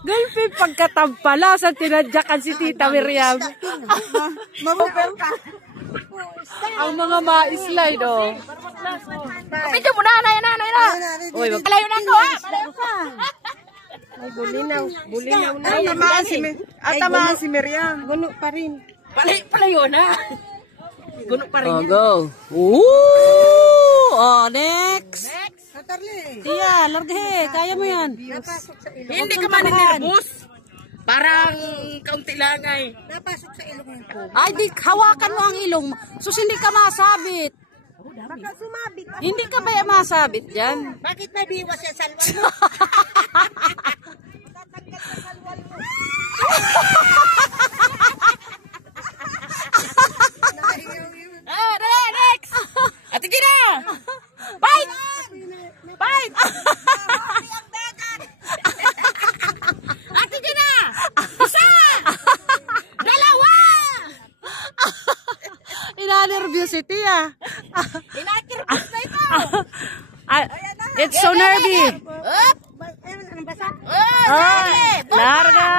Gulpin pagkatampalasan, tinadyakan si Tita Miriam. Mabubel ka. Ang mga ma-slide, oh. Kapito mo na, nanay na. Uy, Malayo na ko, ha? Malayo ka. Ay, bulinaw na. Tamaan si Miriam. Guno pa rin. Palayo na. Guno pa rin. Oh, go. Ooh! Oh, next. Tia, large. Kaya mo yan. Hindi ka man nervous. Parang kaunti lang ay. Napasok sa ilong ng po. Ay, di, hawakan mo ang ilong. Sus, hindi ka masabit. Baka sumabit. Hindi ka ba masabit dyan? Bakit may biwas sa salwal mo? Matatanggal sa salwal mo. Next. Ate Gina. Fight. Fight. Ate Gina. Isa. Dalawa. Ina-nervous si Tia. Inakirpos na ito. It's so nervy. Up. Ayun, anong basa? Ah, larga.